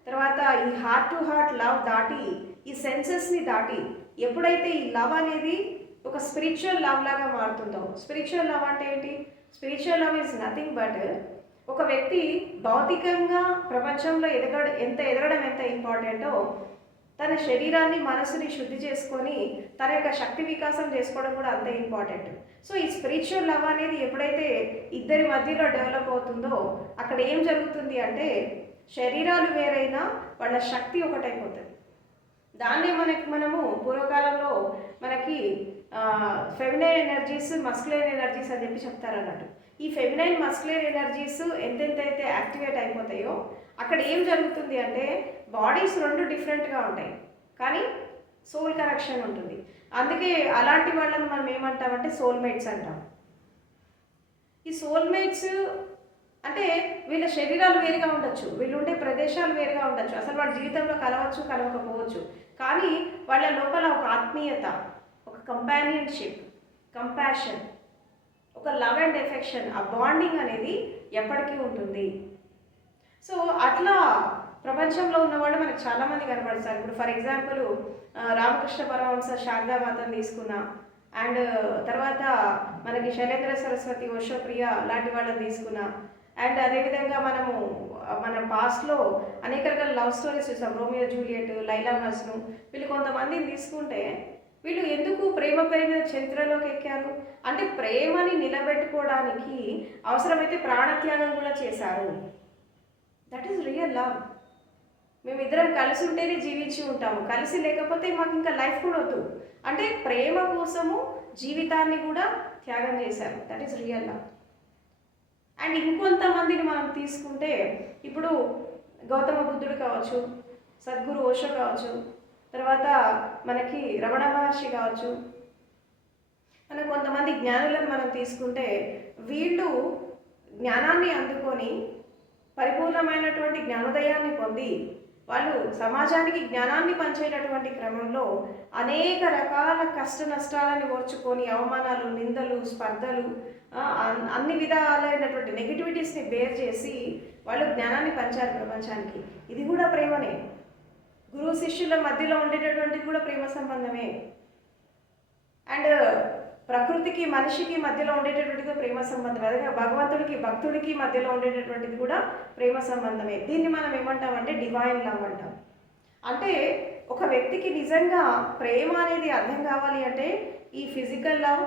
తర్వాత ఈ హార్ట్ టు హార్ట్ లవ్ దాటి ఈ సెన్సెస్ని దాటి ఎప్పుడైతే ఈ లవ్ అనేది ఒక స్పిరిచువల్ లవ్ లాగా మారుతుందో స్పిరిచువల్ లవ్ అంటే ఏంటి spiritual love is nothing but ఒక వ్యక్తి భౌతికంగా ప్రపంచంలో ఎదగడం ఎంత ఇంపార్టెంటో తన శరీరాన్ని మనసుని శుద్ధి చేసుకొని తన యొక్క శక్తి వికాసం చేసుకోవడం కూడా అంతే ఇంపార్టెంట్. సో ఈ స్పిరిచువల్ లవ్ అనేది ఎప్పుడైతే ఇద్దరి మధ్యలో డెవలప్ అవుతుందో అక్కడ ఏం జరుగుతుంది అంటే శరీరాలు వేరైనా వాళ్ళ శక్తి ఒకటైపోతుంది. దాన్నే మనము పూర్వకాలంలో మనకి ఫెమినైన్ ఎనర్జీస్ మస్కులైన్ ఎనర్జీస్ అని చెప్పి చెప్తారన్నట్టు. ఈ ఫెమినైన్ మస్కులైన్ ఎనర్జీస్ ఎంతెంతైతే యాక్టివేట్ అయిపోతాయో అక్కడ ఏం జరుగుతుంది అంటే బాడీస్ రెండు డిఫరెంట్గా ఉంటాయి కానీ సోల్ కనెక్షన్ ఉంటుంది. అందుకే అలాంటి వాళ్ళని మనం ఏమంటామంటే సోల్మేట్స్ అంటాం. ఈ సోల్మేట్స్ అంటే వీళ్ళ శరీరాలు వేరుగా ఉండొచ్చు, వీళ్ళు ఉండే ప్రదేశాలు వేరుగా ఉండొచ్చు, అసలు వాళ్ళ జీవితంలో కలవచ్చు కలవకపోవచ్చు, కానీ వాళ్ళ లోపల ఒక ఆత్మీయత, ఒక కంపానియన్షిప్, కంపాషన్, ఒక లవ్ అండ్ ఎఫెక్షన్, ఆ బాండింగ్ అనేది ఎప్పటికీ ఉంటుంది. సో అట్లా ప్రపంచంలో ఉన్నవాళ్ళు మనకు చాలామంది కనబడతారు. ఇప్పుడు ఫర్ ఎగ్జాంపుల్ రామకృష్ణ పరమహంస శారదామాతను తీసుకున్నా, అండ్ తర్వాత మనకి శైలేంద్ర సరస్వతి ఓషోప్రియ లాంటి వాళ్ళని తీసుకున్నా, అండ్ అదేవిధంగా మన పాస్ట్లో అనేక రకాల లవ్ స్టోరీస్ చూసాం. రోమియో జూలియట్, లైలా మజ్ను, వీళ్ళు కొంతమందిని తీసుకుంటే వీళ్ళు ఎందుకు ప్రేమ పేరు మీద చరిత్రలోకి ఎక్కారు అంటే ప్రేమని నిలబెట్టుకోవడానికి అవసరమైతే ప్రాణత్యాగం కూడా చేశారు. That is real love. మేమిద్దరం కలిసి ఉంటేనే జీవించి ఉంటాము, కలిసి లేకపోతే మాకు ఇంకా లైఫ్ కూడా వద్దు అంటే ప్రేమ కోసము జీవితాన్ని కూడా త్యాగం చేశారు. That is real love. And ఇంకొంతమందిని మనం తీసుకుంటే ఇప్పుడు గౌతమ బుద్ధుడు కావచ్చు, సద్గురు ఓషో కావచ్చు, తర్వాత మనకి రమణ మహర్షి కావచ్చు, మనం కొంతమంది జ్ఞానులను మనం తీసుకుంటే వీళ్ళు జ్ఞానాన్ని అందుకొని పరిపూర్ణమైనటువంటి జ్ఞానోదయాన్ని పొంది వాళ్ళు సమాజానికి జ్ఞానాన్ని పంచేటటువంటి క్రమంలో అనేక రకాల కష్ట నష్టాలను ఓర్చుకొని అవమానాలు, నిందలు, స్పర్ధలు, అన్ని విధాలైనటువంటి నెగిటివిటీస్ని బేర్ చేసి వాళ్ళు జ్ఞానాన్ని పంచారు ప్రపంచానికి. ఇది కూడా ప్రేమనే. గురువు శిష్యుల మధ్యలో ఉండేటటువంటిది కూడా ప్రేమ సంబంధమే. అండ్ ప్రకృతికి మనిషికి మధ్యలో ఉండేటటువంటిది ప్రేమ సంబంధం. అదే భగవంతుడికి భక్తుడికి మధ్యలో ఉండేటటువంటిది కూడా ప్రేమ సంబంధమే. దీన్ని మనం ఏమంటామంటే డివైన్ లవ్ అంటాం. అంటే ఒక వ్యక్తికి నిజంగా ప్రేమ అనేది అర్థం కావాలి అంటే ఈ physical love,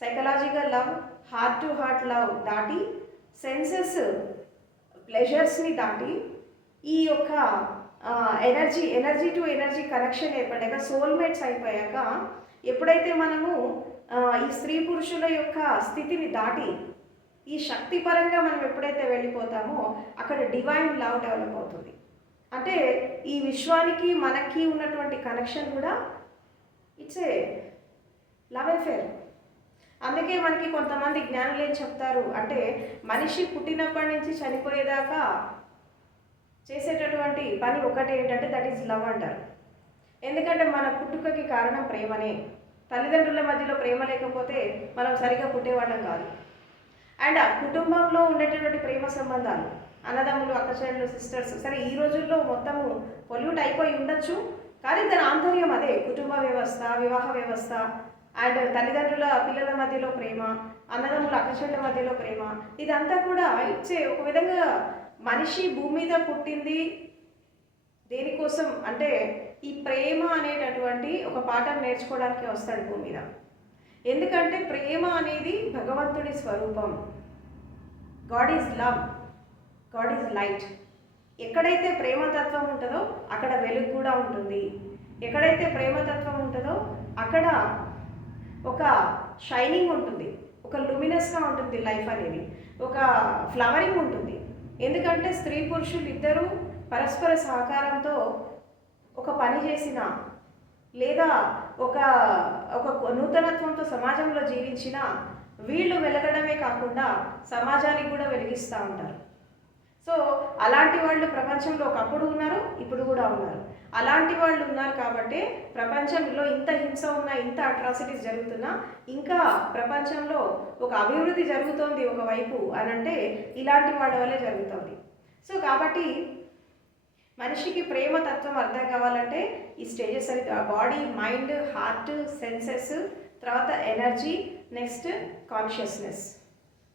psychological love, heart to heart love దాటి సెన్సెస్ ప్లెజర్స్ని దాటి ఈ యొక్క ఎనర్జీ టు ఎనర్జీ కనెక్షన్ ఏర్పడ్డాక సోల్మేట్స్ అయిపోయాక ఎప్పుడైతే మనము ఈ స్త్రీ పురుషుల యొక్క స్థితిని దాటి ఈ శక్తి పరంగా మనం ఎప్పుడైతే వెళ్ళిపోతామో అక్కడ డివైన్ లవ్ డెవలప్ అవుతుంది. అంటే ఈ విశ్వానికి మనకి ఉన్నటువంటి కనెక్షన్ కూడా ఇట్స్ ఏ లవ్ అఫేర్. అందుకే మనకి కొంతమంది జ్ఞానులు ఏం చెప్తారు అంటే మనిషి పుట్టినప్పటి నుంచి చనిపోయేదాకా చేసేటటువంటి పని ఒకటి ఏంటంటే దట్ ఈజ్ లవ్ అంటారు. ఎందుకంటే మన పుట్టుకకి కారణం ప్రేమనే. తల్లిదండ్రుల మధ్యలో ప్రేమ లేకపోతే మనం సరిగా పుట్టేవాళ్ళం కాదు. అండ్ ఆ కుటుంబంలో ఉండేటటువంటి ప్రేమ సంబంధాలు, అన్నదమ్ములు, అక్కచెల్లెలు, సిస్టర్స్, సరే ఈ రోజుల్లో మొత్తము పొల్యూట్ అయిపోయి ఉండొచ్చు, కానీ దాని ఆంతర్యం అదే. కుటుంబ వ్యవస్థ, వివాహ వ్యవస్థ, అండ్ తల్లిదండ్రుల పిల్లల మధ్యలో ప్రేమ, అన్నదమ్ముల అక్కచెల్లెల మధ్యలో ప్రేమ, ఇదంతా కూడా ఇచ్చే ఒక విధంగా మనిషి భూమి మీద పుట్టింది దేనికోసం అంటే ఈ ప్రేమ అనేటటువంటి ఒక పాఠం నేర్చుకోవడానికి వస్తాడు భూమి మీద. ఎందుకంటే ప్రేమ అనేది భగవంతుడి స్వరూపం. God is love, God is light. ఎక్కడైతే ప్రేమతత్వం ఉంటుందో అక్కడ వెలుగు కూడా ఉంటుంది. ఎక్కడైతే ప్రేమతత్వం ఉంటుందో అక్కడ ఒక షైనింగ్ ఉంటుంది, ఒక లూమినస్గా ఉంటుంది లైఫ్ అనేది, ఒక ఫ్లవరింగ్ ఉంటుంది. ఎందుకంటే స్త్రీ పురుషులు ఇద్దరూ పరస్పర సహకారంతో ఒక పని చేసిన లేదా ఒక నూతనత్వంతో సమాజంలో జీవించిన వీళ్ళు వెలగడమే కాకుండా సమాజానికి కూడా వెలిగిస్తూ ఉంటారు. సో అలాంటి వాళ్ళు ప్రపంచంలో ఒకప్పుడు ఉన్నారు, ఇప్పుడు కూడా ఉన్నారు. అలాంటి వాళ్ళు ఉన్నారు కాబట్టి ప్రపంచంలో ఇంత హింస ఉన్నా, ఇంత అట్రాసిటీస్ జరుగుతున్నా ఇంకా ప్రపంచంలో ఒక అభివృద్ధి జరుగుతోంది ఒకవైపు అని అంటే ఇలాంటి వాళ్ళ వల్లే జరుగుతుంది. సో కాబట్టి మనిషికి ప్రేమ తత్వం అర్థం కావాలంటే ఈ స్టేజెస్ అయితే బాడీ, మైండ్, హార్ట్, సెన్సెస్, తర్వాత ఎనర్జీ, నెక్స్ట్ కాన్షియస్నెస్,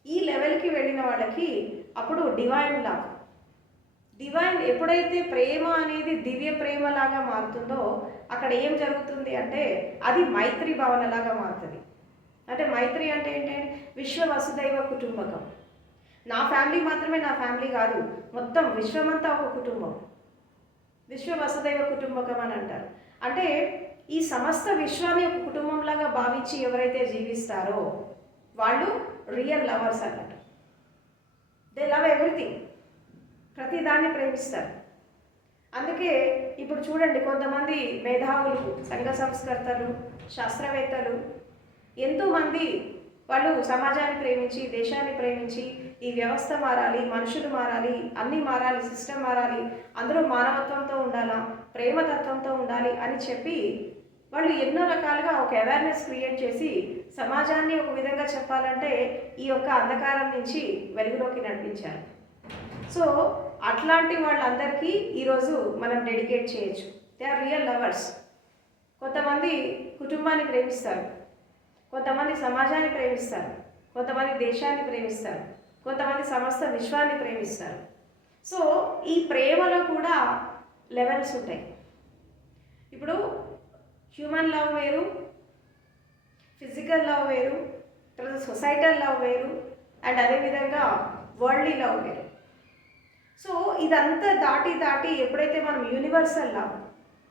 ఈ లెవెల్కి వెళ్ళిన వాళ్ళకి అప్పుడు డివైన్ లవ్, డివైన్ ఎప్పుడైతే ప్రేమ అనేది దివ్య ప్రేమలాగా మారుతుందో అక్కడ ఏం జరుగుతుంది అంటే అది మైత్రి భావనలాగా మారుతుంది. అంటే మైత్రి అంటే ఏంటంటే విశ్వ వసుదైవ కుటుంబకం. నా ఫ్యామిలీ మాత్రమే నా ఫ్యామిలీ కాదు, మొత్తం విశ్వమంతా ఒక కుటుంబం. విశ్వ వసుదైవ కుటుంబకం అని అంటారు. అంటే ఈ సమస్త విశ్వాన్ని ఒక కుటుంబంలాగా భావించి ఎవరైతే జీవిస్తారో వాళ్ళు రియల్ లవర్స్ అన్నట్టు. దే లవ్ ఎవ్రీథింగ్, ప్రతి దాన్ని ప్రేమిస్తారు. అందుకే ఇప్పుడు చూడండి, కొంతమంది మేధావులు, సంఘ సంస్కర్తలు, శాస్త్రవేత్తలు ఎంతోమంది వాళ్ళు సమాజాన్ని ప్రేమించి, దేశాన్ని ప్రేమించి, ఈ వ్యవస్థ మారాలి, మనుషులు మారాలి, అన్నీ మారాలి, సిస్టమ్ మారాలి, అందరూ మానవత్వంతో ఉండాలా, ప్రేమతత్వంతో ఉండాలి అని చెప్పి వాళ్ళు ఎన్నో రకాలుగా ఒక అవేర్నెస్ క్రియేట్ చేసి సమాజాన్ని ఒక విధంగా చెప్పాలంటే ఈ యొక్క అంధకారం నుంచి వెలుగులోకి నడిపించారు. సో అట్లాంటి వాళ్ళందరికీ ఈరోజు మనం డెడికేట్ చేయొచ్చు. They are real lovers. కొంతమంది కుటుంబాన్ని ప్రేమిస్తారు, కొంతమంది సమాజాన్ని ప్రేమిస్తారు, కొంతమంది దేశాన్ని ప్రేమిస్తారు, కొంతమంది సమస్త విశ్వాన్ని ప్రేమిస్తారు. సో ఈ ప్రేమలో కూడా లెవెల్స్ ఉంటాయి. ఇప్పుడు హ్యూమన్ లవ్ వేరు, ఫిజికల్ లవ్ వేరు, తర్వాత సొసైటల్ లవ్ వేరు, అండ్ అదేవిధంగా వరల్డ్లీ లవ్ వేరు. సో ఇదంతా దాటి దాటి ఎప్పుడైతే మనం universal love,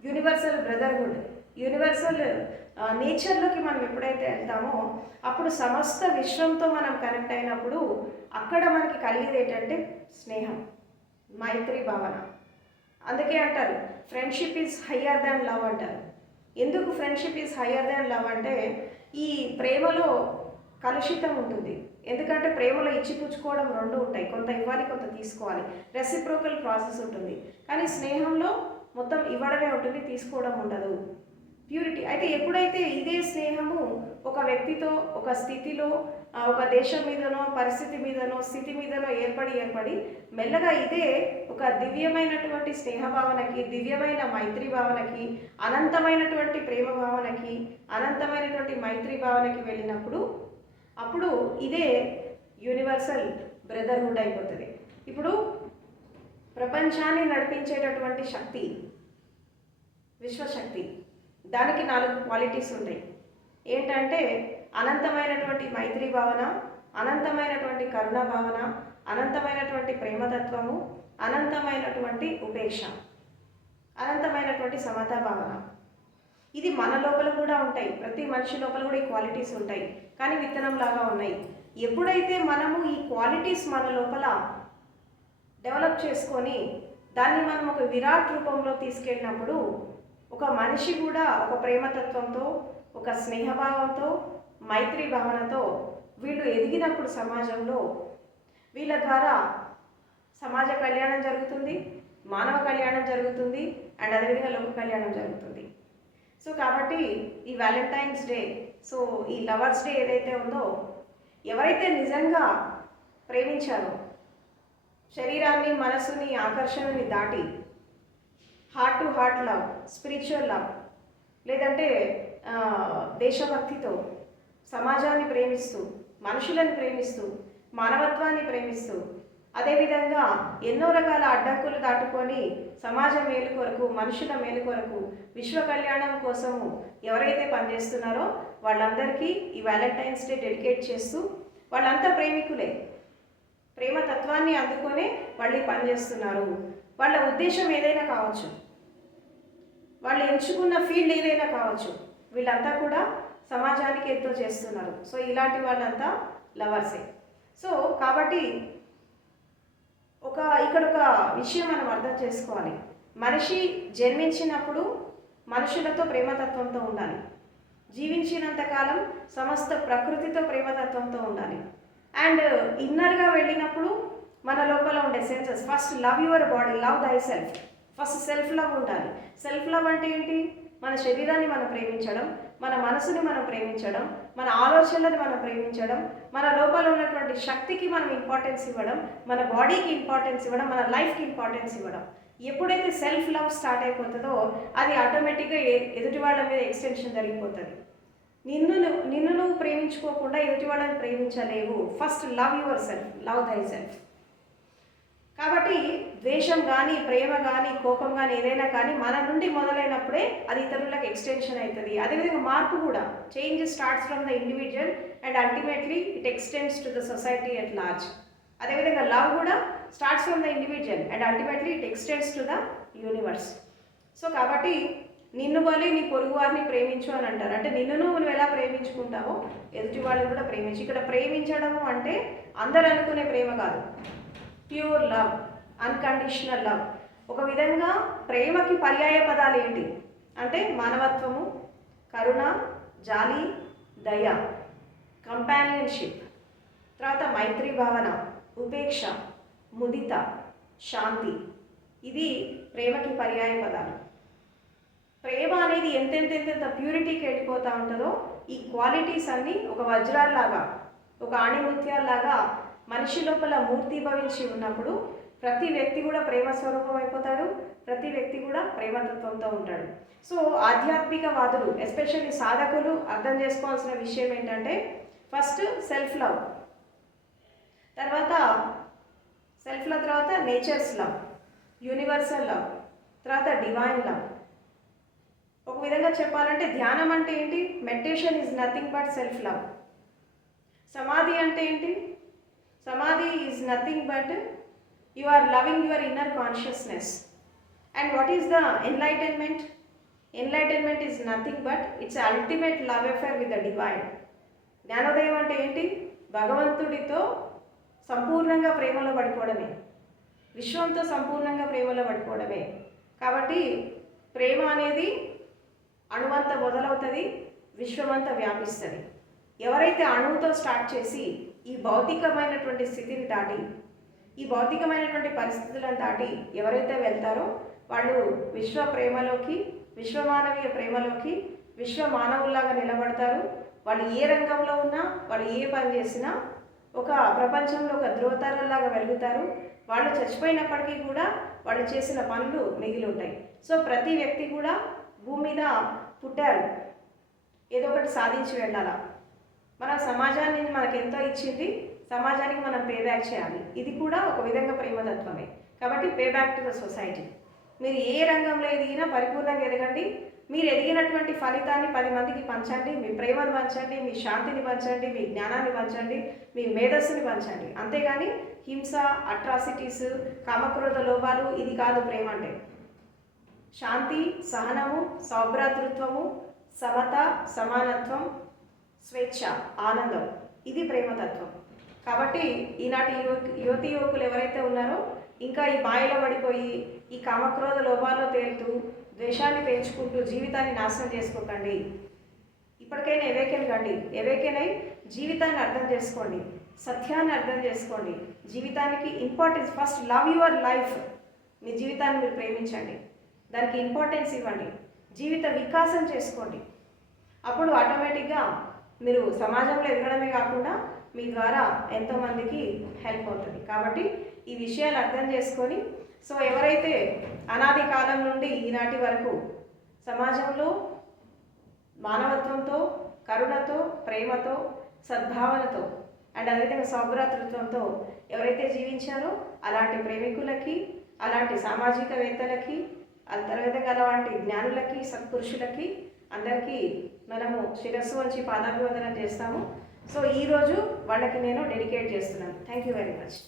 universal brotherhood, universal నేచర్లోకి మనం ఎప్పుడైతే వెళ్తామో అప్పుడు సమస్త విశ్వంతో మనం కనెక్ట్ అయినప్పుడు అక్కడ మనకి కలిగేది ఏంటంటే స్నేహం, మైత్రి భావన. అందుకే అంటారు friendship is higher than love అంటారు. ఎందుకు friendship is higher than love అంటే ఈ ప్రేమలో కలుషితం ఉంటుంది. ఎందుకంటే ప్రేమలో ఇచ్చిపుచ్చుకోవడం రెండు ఉంటాయి, కొంత ఇవ్వాలి, కొంత తీసుకోవాలి, రెసిప్రోకల్ ప్రాసెస్ ఉంటుంది. కానీ స్నేహంలో మొత్తం ఇవ్వడమే ఉంటుంది, తీసుకోవడం ఉండదు, ప్యూరిటీ. అయితే ఎప్పుడైతే ఇదే స్నేహము ఒక వ్యక్తితో, ఒక స్థితిలో, ఒక దేశం మీదనో, పరిస్థితి మీదనో, స్థితి మీదనో ఏర్పడి మెల్లగా ఇదే ఒక దివ్యమైనటువంటి స్నేహ భావనకి, దివ్యమైన మైత్రి భావనకి, అనంతమైనటువంటి ప్రేమ భావనకి, అనంతమైనటువంటి మైత్రి భావనకి వెళ్ళినప్పుడు అప్పుడు ఇదే యూనివర్సల్ బ్రదర్హుడ్ అయిపోతుంది. ఇప్పుడు ప్రపంచాన్ని నడిపించేటటువంటి శక్తి విశ్వశక్తి, దానికి 4 క్వాలిటీస్ ఉంటాయి. ఏంటంటే అనంతమైనటువంటి మైత్రి భావన, అనంతమైనటువంటి కరుణ భావన, అనంతమైనటువంటి ప్రేమతత్వము, అనంతమైనటువంటి ఉపేక్ష, అనంతమైనటువంటి సమతా భావన. ఇది మన లోపల కూడా ఉంటాయి, ప్రతి మనిషి లోపల కూడా ఈ క్వాలిటీస్ ఉంటాయి, కానీ విత్తనంలాగా ఉన్నాయి. ఎప్పుడైతే మనము ఈ క్వాలిటీస్ మన లోపల డెవలప్ చేసుకొని దాన్ని మనం ఒక విరాట్ రూపంలో తీసుకెళ్ళినప్పుడు ఒక మనిషి కూడా ఒక ప్రేమతత్వంతో, ఒక స్నేహభావంతో, మైత్రి భావనతో వీళ్ళు ఎదిగినప్పుడు సమాజంలో వీళ్ళ ద్వారా సమాజ కళ్యాణం జరుగుతుంది, మానవ కళ్యాణం జరుగుతుంది, అండ్ అదేవిధంగా లోక కళ్యాణం జరుగుతుంది. సో కాబట్టి ఈ వ్యాలంటైన్స్ డే, సో ఈ లవర్స్ డే ఏదైతే ఉందో, ఎవరైతే నిజంగా ప్రేమించారో, శరీరాన్ని, మనసుని, ఆకర్షణని దాటి heart to heart love, spiritual love, లేదంటే దేశభక్తితో సమాజాన్ని ప్రేమిస్తూ, మనుషులను ప్రేమిస్తూ, మానవత్వాన్ని ప్రేమిస్తూ, అదేవిధంగా ఎన్నో రకాల అడ్డంకులు దాటుకొని సమాజ మేలు కొరకు, మనుషుల మేలు కొరకు, విశ్వ కళ్యాణం కోసము ఎవరైతే పనిచేస్తున్నారో వాళ్ళందరికీ ఈ వ్యాలంటైన్స్ డే డెడికేట్ చేస్తూ, వాళ్ళంతా ప్రేమికులే, ప్రేమతత్వాన్ని అందుకొనే వాళ్ళు పనిచేస్తున్నారు. వాళ్ళ ఉద్దేశం ఏదైనా కావచ్చు, వాళ్ళు ఎంచుకున్న ఫీల్డ్ ఏదైనా కావచ్చు, వీళ్ళంతా కూడా సమాజానికి ఎంతో చేస్తున్నారు. సో ఇలాంటి వాళ్ళంతా లవర్సే. సో కాబట్టి ఇక్కడ ఒక విషయం మనం అర్థం చేసుకోవాలి. మనిషి జన్మించినప్పుడు మనుషులతో ప్రేమతత్వంతో ఉండాలి, జీవించినంతకాలం సమస్త ప్రకృతితో ప్రేమతత్వంతో ఉండాలి, అండ్ ఇన్నర్గా వెళ్ళినప్పుడు మన లోపల ఉండే senses. First love your body, love thyself. First self love ఉండాలి. సెల్ఫ్ లవ్ అంటే ఏంటి? మన శరీరాన్ని మనం ప్రేమించడం, మన మనసుని మనం ప్రేమించడం, మన ఆలోచనలను మనం ప్రేమించడం, మన లోపల ఉన్నటువంటి శక్తికి మనం ఇంపార్టెన్స్ ఇవ్వడం, మన బాడీకి ఇంపార్టెన్స్ ఇవ్వడం, మన లైఫ్కి ఇంపార్టెన్స్ ఇవ్వడం. ఎప్పుడైతే సెల్ఫ్ లవ్ స్టార్ట్ అయిపోతుందో అది ఆటోమేటిక్గా ఎదుటి వాళ్ళ మీద ఎక్స్టెన్షన్ జరిగిపోతుంది. నిన్ను నువ్వు ప్రేమించుకోకుండా ఎదుటి వాళ్ళని ప్రేమించలేవు. First love yourself, love thyself. కాబట్టి ద్వేషం కానీ, ప్రేమ కానీ, కోపం కానీ, ఏదైనా కానీ మన నుండి మొదలైనప్పుడే అది ఇతరులకు ఎక్స్టెన్షన్ అవుతుంది. అదేవిధంగా మార్పు కూడా, change starts from the individual and ultimately it extends to the society at large. అదేవిధంగా లవ్ కూడా starts from the individual and ultimately it extends to the universe. So కాబట్టి నిన్ను వల్లి నీ పొరుగు వారిని ప్రేమించు అని అంటారు. అంటే నిన్ను నువ్వు ఎలా ప్రేమించుకుంటావో ఎదుటి వాళ్ళని కూడా ప్రేమించు. ఇక్కడ ప్రేమించడము అంటే అందరు అనుకునే ప్రేమ కాదు, ప్యూర్ లవ్, అన్కండిషనల్ లవ్. ఒక విధంగా ప్రేమకి పర్యాయ పదాలు ఏంటి అంటే మానవత్వము, కరుణ, జాలి, దయ, కంపానియన్షిప్, తర్వాత మైత్రి భావన, ఉపేక్ష, ముదిత, శాంతి. ఇది ప్రేమకి పర్యాయ పదాలు. ప్రేమ అనేది ఎంతెంత ప్యూరిటీకి వెళ్ళిపోతూ ఉంటుందో ఈ క్వాలిటీస్ అన్నీ ఒక వజ్రాల్లాగా, ఒక ఆణిముత్యాల్లాగా మనిషి లోపల మూర్తిభవించి ఉన్నప్పుడు ప్రతి వ్యక్తి కూడా ప్రేమ స్వరూపం అయిపోతాడు, ప్రతి వ్యక్తి కూడా ప్రేమతత్వంతో ఉంటాడు. సో ఆధ్యాత్మికవాదులు, ఎస్పెషల్లీ సాధకులు అర్థం చేసుకోవాల్సిన విషయం ఏంటంటే ఫస్ట్ సెల్ఫ్ లవ్, తర్వాత నేచర్స్ లవ్, యూనివర్సల్ లవ్, తర్వాత డివైన్ లవ్. ఒక విధంగా చెప్పాలంటే ధ్యానం అంటే ఏంటి? Meditation is nothing but self love. సమాధి అంటే ఏంటి? సమాధి is nothing but you are loving your inner consciousness. And what is the enlightenment? Enlightenment is nothing but its ultimate love affair with the divine. జ్ఞానోదయం అంటే ఏంటి? భగవంతుడితో సంపూర్ణంగా ప్రేమలో పడిపోవడమే, విశ్వంతో సంపూర్ణంగా ప్రేమలో పడిపోవడమే. కాబట్టి ప్రేమ అనేది అణువంతా మొదలవుతుంది, విశ్వమంతా వ్యాపిస్తుంది. ఎవరైతే అణువుతో స్టార్ట్ చేసి ఈ భౌతికమైనటువంటి స్థితిని దాటి, ఈ భౌతికమైనటువంటి పరిస్థితులను దాటి ఎవరైతే వెళ్తారో వాళ్ళు విశ్వ ప్రేమలోకి, విశ్వమానవీయ ప్రేమలోకి, విశ్వ మానవుల్లాగా నిలబడతారు. వాళ్ళు ఏ రంగంలో ఉన్నా, వాళ్ళు ఏ పని చేసినా ఒక ప్రపంచంలో ఒక ధ్రువతారల్లాగా వెలుగుతారు. వాళ్ళు చచ్చిపోయినప్పటికీ కూడా వాళ్ళు చేసిన పనులు మిగిలి ఉంటాయి. సో ప్రతి వ్యక్తి కూడా భూమి మీద పుట్టారు, ఏదో ఒకటి సాధించి వెళ్ళాలా. మన సమాజాన్ని మనకు ఎంతో ఇచ్చింది, సమాజానికి మనం పే బ్యాక్ చేయాలి. ఇది కూడా ఒక విధంగా ప్రేమతత్వమే. కాబట్టి pay back to the society. మీరు ఏ రంగంలో ఎదిగినా పరిపూర్ణంగా ఎదగండి. మీరు ఎదిగినటువంటి ఫలితాన్ని 10 మందికి పంచండి. మీ ప్రేమను పంచండి, మీ శాంతిని పంచండి, మీ జ్ఞానాన్ని పంచండి, మీ మేధస్సుని పంచండి. అంతేగాని హింస, అట్రాసిటీస్, కామక్రోధ లోపాలు ఇది కాదు ప్రేమ అంటే. శాంతి, సహనము, సౌభ్రాతృత్వము, సమత, సమానత్వం, స్వేచ్ఛ, ఆనందం, ఇది ప్రేమతత్వం. కాబట్టి ఈనాటి యువతి యువకులు ఎవరైతే ఉన్నారో ఇంకా ఈ మాయలో పడిపోయి ఈ కామక్రోధ లోపాల్లో తేలుతూ ద్వేషాన్ని పెంచుకుంటూ జీవితాన్ని నాశనం చేసుకోకండి. ఇప్పటికైనా ఎవేకెన్ కండి. ఎవేకెన్ అయి జీవితాన్ని అర్థం చేసుకోండి, సత్యాన్ని అర్థం చేసుకోండి. జీవితానికి importance, first love your life. మీ జీవితాన్ని మీరు ప్రేమించండి, దానికి ఇంపార్టెన్స్ ఇవ్వండి, జీవిత వికాసం చేసుకోండి. అప్పుడు ఆటోమేటిక్గా మీరు సమాజంలో ఎదగడమే కాకుండా మీ ద్వారా ఎంతోమందికి హెల్ప్ అవుతుంది. కాబట్టి ఈ విషయాలు అర్థం చేసుకొని, సో ఎవరైతే అనాది కాలం నుండి ఈనాటి వరకు సమాజంలో మానవత్వంతో, కరుణతో, ప్రేమతో, సద్భావనతో అండ్ అదేవిధంగా సౌభ్రాతృత్వంతో ఎవరైతే జీవించారో అలాంటి ప్రేమికులకి, అలాంటి సామాజికవేత్తలకి, అదేవిధంగా అలాంటి జ్ఞానులకి, సత్పురుషులకి అందరికీ మనము శిరస్సు వంచి పాదాభివందనం చేస్తాము. సో ఈరోజు వాళ్ళకి నేను డెడికేట్ చేస్తున్నాను. Thank you very much.